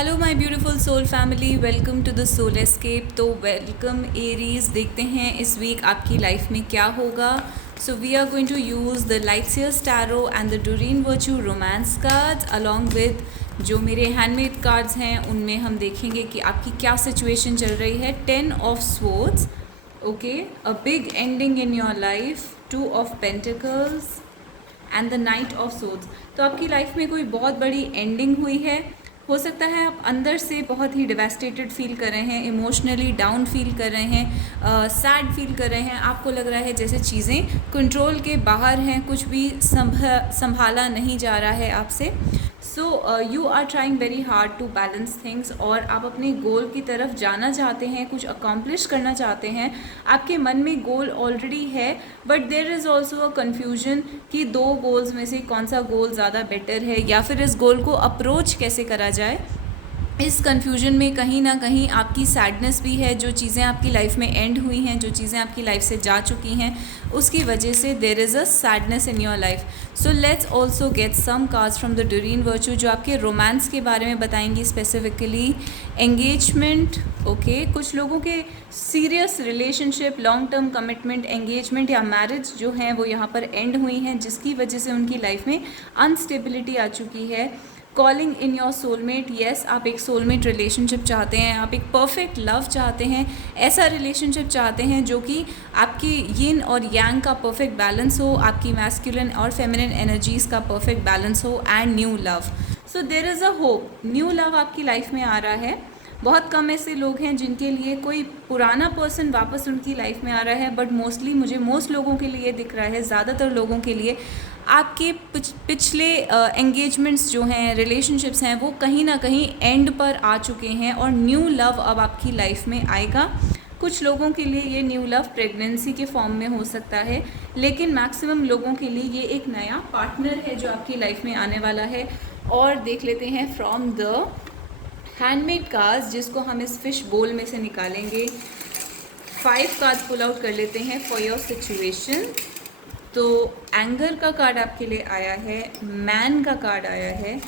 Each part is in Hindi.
Hello my beautiful soul family, welcome to the soul escape. तो वेलकम एरीज, देखते हैं इस वीक आपकी लाइफ में क्या होगा। So we are going to use the Lightseers tarot and the Doreen Virtue romance cards along with जो मेरे हैंडमेड कार्ड्स हैं, उनमें हम देखेंगे कि आपकी क्या सिचुएशन चल रही है। 10 of swords, okay, a big ending in your life, 2 of pentacles and the night of swords. तो आपकी लाइफ में कोई बहुत बड़ी एंडिंग हुई है। हो सकता है आप अंदर से बहुत ही डिवेस्टेटेड फील कर रहे हैं, इमोशनली डाउन फील कर रहे हैं, सैड फील कर रहे हैं। आपको लग रहा है जैसे चीज़ें कंट्रोल के बाहर हैं, कुछ भी संभाला नहीं जा रहा है आपसे। So you are trying very hard to balance things, और आप अपने गोल की तरफ जाना चाहते हैं, कुछ अकम्प्लिश करना चाहते हैं। आपके मन में गोल ऑलरेडी है, but there is also a confusion कि दो गोल्स में से कौन सा गोल ज़्यादा बेटर है, या फिर इस गोल को अप्रोच कैसे करा जाए। इस कन्फ्यूजन में कहीं ना कहीं आपकी सैडनेस भी है। जो चीज़ें आपकी लाइफ में एंड हुई हैं, जो चीज़ें आपकी लाइफ से जा चुकी हैं, उसकी वजह से there is a sadness in your life. So let's also get some cards from the Doreen Virtue जो आपके रोमांस के बारे में बताएंगी, स्पेसिफिकली एंगेजमेंट। ओके, कुछ लोगों के serious relationship, long term commitment, engagement या मैरिज जो हैं वो यहाँ पर एंड हुई हैं, जिसकी वजह से उनकी लाइफ में अनस्टेबिलिटी आ चुकी है। Calling in your soulmate, yes, आप एक सोलमेट रिलेशनशिप चाहते हैं, आप एक परफेक्ट लव चाहते हैं, ऐसा रिलेशनशिप चाहते हैं जो कि आपकी यिन और यांग का परफेक्ट बैलेंस हो, आपकी मैस्कुलिन और फेमिनिन एनर्जीज़ का परफेक्ट बैलेंस हो, and new love. So there is a hope, new love आपकी लाइफ में आ रहा है। बहुत कम ऐसे लोग हैं जिनके लिए कोई पुराना पर्सन वापस उनकी लाइफ में आ रहा है, बट मोस्टली मुझे मोस्ट लोगों के लिए दिख रहा है, ज़्यादातर लोगों के लिए आपके पिछले एंगेजमेंट्स जो हैं, रिलेशनशिप्स हैं, वो कहीं ना कहीं एंड पर आ चुके हैं और न्यू लव अब आपकी लाइफ में आएगा। कुछ लोगों के लिए ये न्यू लव प्रेगनेंसी के फॉर्म में हो सकता है, लेकिन मैक्सिमम लोगों के लिए ये एक नया पार्टनर है जो आपकी लाइफ में आने वाला है। और देख लेते हैं फ्रॉम द हैंडमेड कार्ड्स, जिसको हम इस फिश बोल में से निकालेंगे। 5 कार्ड्स पुल आउट कर लेते हैं फॉर योर सिचुएशन। तो एंगर का कार्ड आपके लिए आया है, मैन का कार्ड आया है,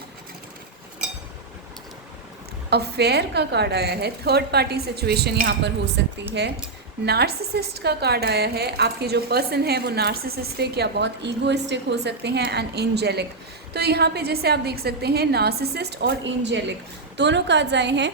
अफेयर का कार्ड आया है, थर्ड पार्टी सिचुएशन यहाँ पर हो सकती है, नार्सिसिस्ट का कार्ड आया है, आपके जो पर्सन है वो नार्सिसिस्टिक या बहुत ईगोइस्टिक हो सकते हैं, एंड एंजेलिक। तो यहाँ पे जैसे आप देख सकते हैं नार्सिसिस्ट और एंजेलिक दोनों कार्ड्स आए हैं।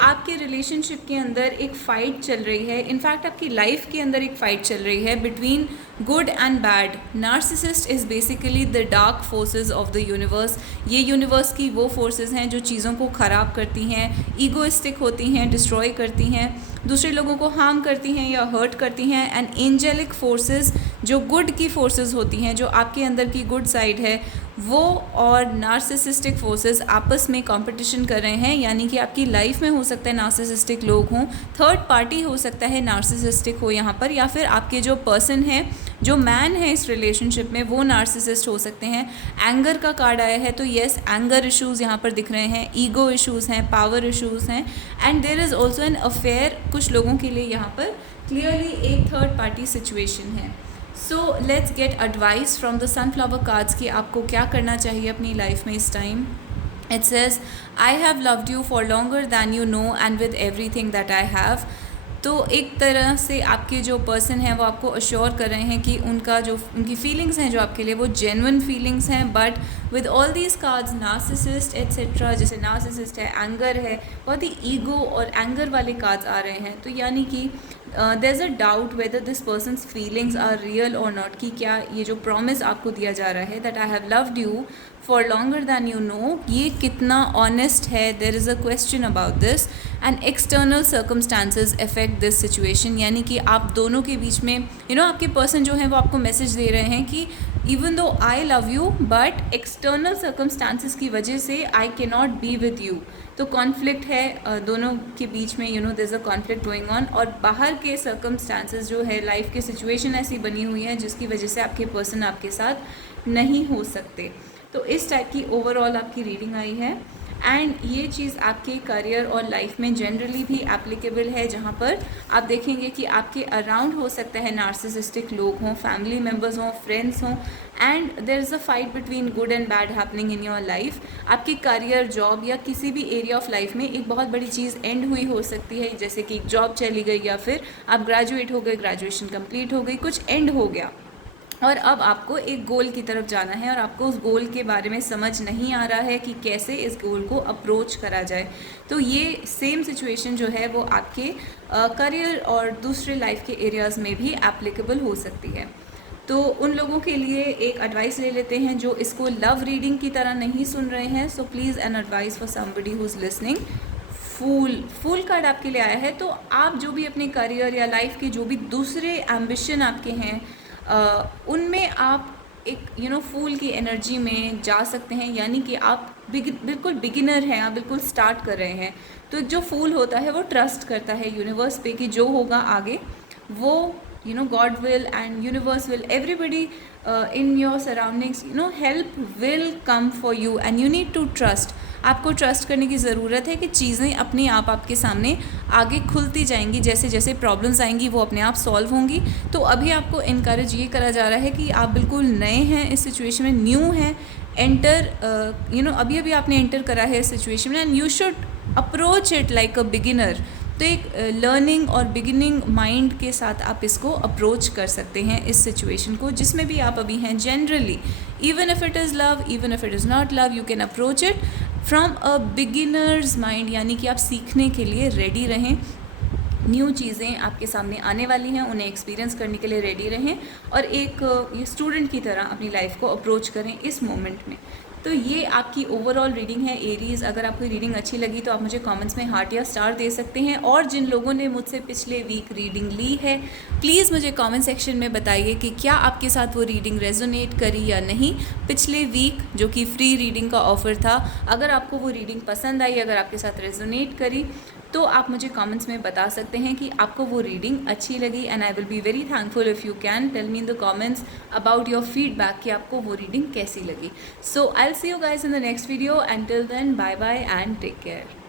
आपके रिलेशनशिप के अंदर एक फ़ाइट चल रही है, इनफैक्ट आपकी लाइफ के अंदर एक फ़ाइट चल रही है between good and bad. Narcissist is basically the dark forces of the universe. ये यूनिवर्स की वो फोर्सेस हैं जो चीज़ों को ख़राब करती हैं, ईगोइस्टिक होती हैं, डिस्ट्रॉय करती हैं, दूसरे लोगों को हार्म करती हैं या हर्ट करती हैं। एंड एंजेलिक फोर्सेस जो गुड की फोर्सेस होती हैं, जो आपके अंदर की गुड साइड है, वो और नार्सिसिस्टिक फोर्सेस आपस में कंपटीशन कर रहे हैं। यानी कि आपकी लाइफ में हो सकता है नार्सिसिस्टिक लोग हों, थर्ड पार्टी हो सकता है नार्सिसिस्टिक हो यहाँ पर, या फिर आपके जो पर्सन है, जो मैन है इस रिलेशनशिप में, वो नार्सिसिस्ट हो सकते हैं। एंगर का कार्ड आया है, तो येस, एंगर इश्यूज़ यहाँ पर दिख रहे हैं, ईगो इश्यूज़ हैं, पावर इश्यूज़ हैं, and there is also an affair. कुछ लोगों के लिए यहाँ पर क्लियरली एक थर्ड पार्टी सिचुएशन है। So let's get advice from the sunflower cards कि आपको क्या करना चाहिए अपनी लाइफ में इस time. It says, I have loved you for longer than you know and with everything that I have. तो एक तरह से आपके जो पर्सन हैं वो आपको अश्योर कर रहे हैं कि उनकी फीलिंग्स हैं जो आपके लिए, वो जेन्युइन फीलिंग्स हैं। But with all these cards, narcissist etcetera, जैसे नार्सिसिस्ट है, एंगर है, बहुत ही ईगो और एंगर वाले कार्ड्स आ रहे हैं। तो यानी कि there is a doubt whether this person's feelings are real और नॉट, कि क्या ये जो प्रॉमिस आपको दिया जा रहा है that I have loved you for longer than you know, ये कितना ऑनेस्ट है। There is a question about this, and external circumstances affect this situation. यानी कि आप दोनों के बीच में आपके पर्सन जो है वो आपको मैसेज दे रहे हैं कि even though I love you, but external circumstances की वजह से I can not be with you. तो कॉन्फ्लिक्ट है दोनों के बीच में, there is a conflict going on, और बाहर के सर्कमस्टांसेस जो है, लाइफ की सिचुएशन ऐसी बनी हुई है जिसकी वजह से आपके पर्सन आपके साथ नहीं हो सकते। तो इस टाइप की ओवरऑल आपकी रीडिंग आई है। एंड ये चीज़ आपके करियर और लाइफ में जनरली भी एप्लीकेबल है, जहाँ पर आप देखेंगे कि आपके अराउंड हो सकता है नार्सिसिस्टिक लोग हों, फैमिली मेम्बर्स हों, फ्रेंड्स हों, and there is a fight between good and bad happening in your life. आपके करियर, जॉब या किसी भी एरिया ऑफ लाइफ में एक बहुत बड़ी चीज़ एंड हुई हो सकती है, जैसे कि जॉब चली गई या फिर आप ग्रेजुएट हो गए, ग्रेजुएशन कंप्लीट हो गई, कुछ एंड हो गया और अब आपको एक गोल की तरफ जाना है और आपको उस गोल के बारे में समझ नहीं आ रहा है कि कैसे इस गोल को अप्रोच करा जाए। तो ये सेम सिचुएशन जो है वो आपके करियर और दूसरे लाइफ के एरियाज़ में भी एप्लीकेबल हो सकती है। तो उन लोगों के लिए एक एडवाइस ले लेते हैं जो इसको लव रीडिंग की तरह नहीं सुन रहे हैं। So please an advice for somebody who is listening. Fool card आपके लिए आया है। तो आप जो भी अपने करियर या लाइफ के जो भी दूसरे एम्बिशन आपके हैं उनमें आप एक फूल की एनर्जी में जा सकते हैं, यानी कि आप बिल्कुल बिगिनर हैं, आप बिल्कुल स्टार्ट कर रहे हैं। तो जो फूल होता है वो ट्रस्ट करता है यूनिवर्स पे कि जो होगा आगे वो God will and universe will, everybody in your surroundings help will come for you and you need to trust. आपको ट्रस्ट करने की ज़रूरत है कि चीज़ें अपने आप आपके सामने आगे खुलती जाएंगी, जैसे जैसे प्रॉब्लम्स आएंगी वो अपने आप सॉल्व होंगी। तो अभी आपको इनकरेज ये करा जा रहा है कि आप बिल्कुल नए हैं इस सिचुएशन में, न्यू हैं, अभी अभी आपने एंटर करा है इस सिचुएशन में and you should approach it like a beginner. तो एक लर्निंग और बिगिनिंग माइंड के साथ आप इसको अप्रोच कर सकते हैं इस सिचुएशन को, जिसमें भी आप अभी हैं। Generally even if it is love, even if it is not love, you can approach it from a beginners mind, यानी कि आप सीखने के लिए रेडी रहें। न्यू चीज़ें आपके सामने आने वाली हैं, उन्हें एक्सपीरियंस करने के लिए रेडी रहें और एक ये स्टूडेंट की तरह अपनी लाइफ को अप्रोच करें इस मोमेंट में। तो ये आपकी ओवरऑल रीडिंग है एरीज़। अगर आपको रीडिंग अच्छी लगी तो आप मुझे कमेंट्स में हार्ट या स्टार दे सकते हैं, और जिन लोगों ने मुझसे पिछले वीक रीडिंग ली है प्लीज़ मुझे कमेंट सेक्शन में बताइए कि क्या आपके साथ वो रीडिंग रेजोनेट करी या नहीं पिछले वीक, जो कि फ्री रीडिंग का ऑफ़र था। अगर आपको वो रीडिंग पसंद आई, अगर आपके साथ रेजोनेट करी, तो आप मुझे कमेंट्स में बता सकते हैं कि आपको वो रीडिंग अच्छी लगी, and I will be very thankful if you can tell me in the comments about your feedback कि आपको वो रीडिंग कैसी लगी। So I will see you guys in the next video, until then bye bye and take care.